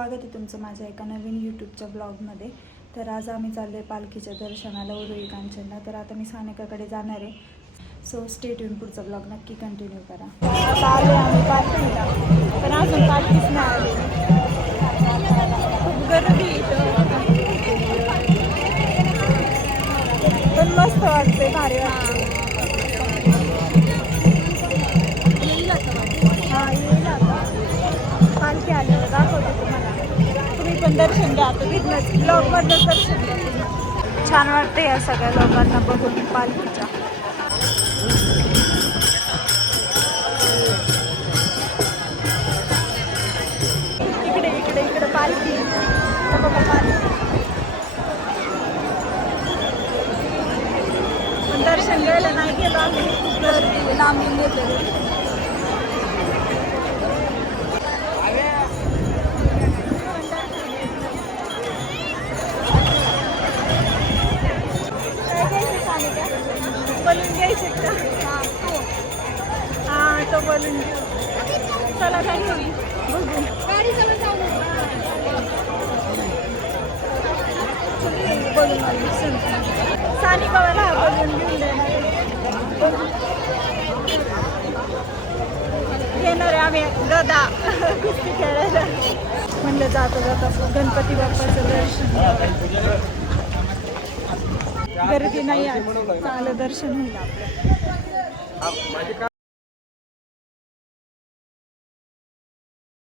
स्वागत आहे तुमचं माझ्या एका नवीन यूट्यूबच्या ब्लॉगमध्ये. तर आज आम्ही चाललो आहे पालखीच्या दर्शनाला उरुळी कांचनला. तर आता मी सानिकाकडे जाणार आहे. सो स्टे ट्यून, पुढचा ब्लॉग नक्की कंटिन्यू करा. आता आलो आम्ही पालखीला, पण अजून पालखीच नाही आली. खूप गर्दी इथं, पण मस्त वाटते, भारी वाटते. हां, येईल आता. पालखी आल्यावर दाखवते तुम्हाला. तुम्ही पण दर्शन घ्या. आता तिथनंच ब्लॉगमधलं दर्शन घ्या. छान वाटते या सगळ्या लोकांना बघून पालखीच्या. इकडे इकडे इकडे पालखी, बघा पालखी. पण दर्शन घ्यायला नाही गेलो आम्ही, खूप गर्दी लांबून घेतलेली. बलून घ्यायचे का? हां, तो बलून घेऊ. चला काय घेऊ, बघू. बलून सानिका मला बलून घेऊन घेणार आहे आम्ही. गदा कुस्ती खेळायला म्हणलं. जाता जाता गणपती बाप्पाचं दर्शन. गर्दी नाही आहे, चांगलं दर्शन होईल आपलं.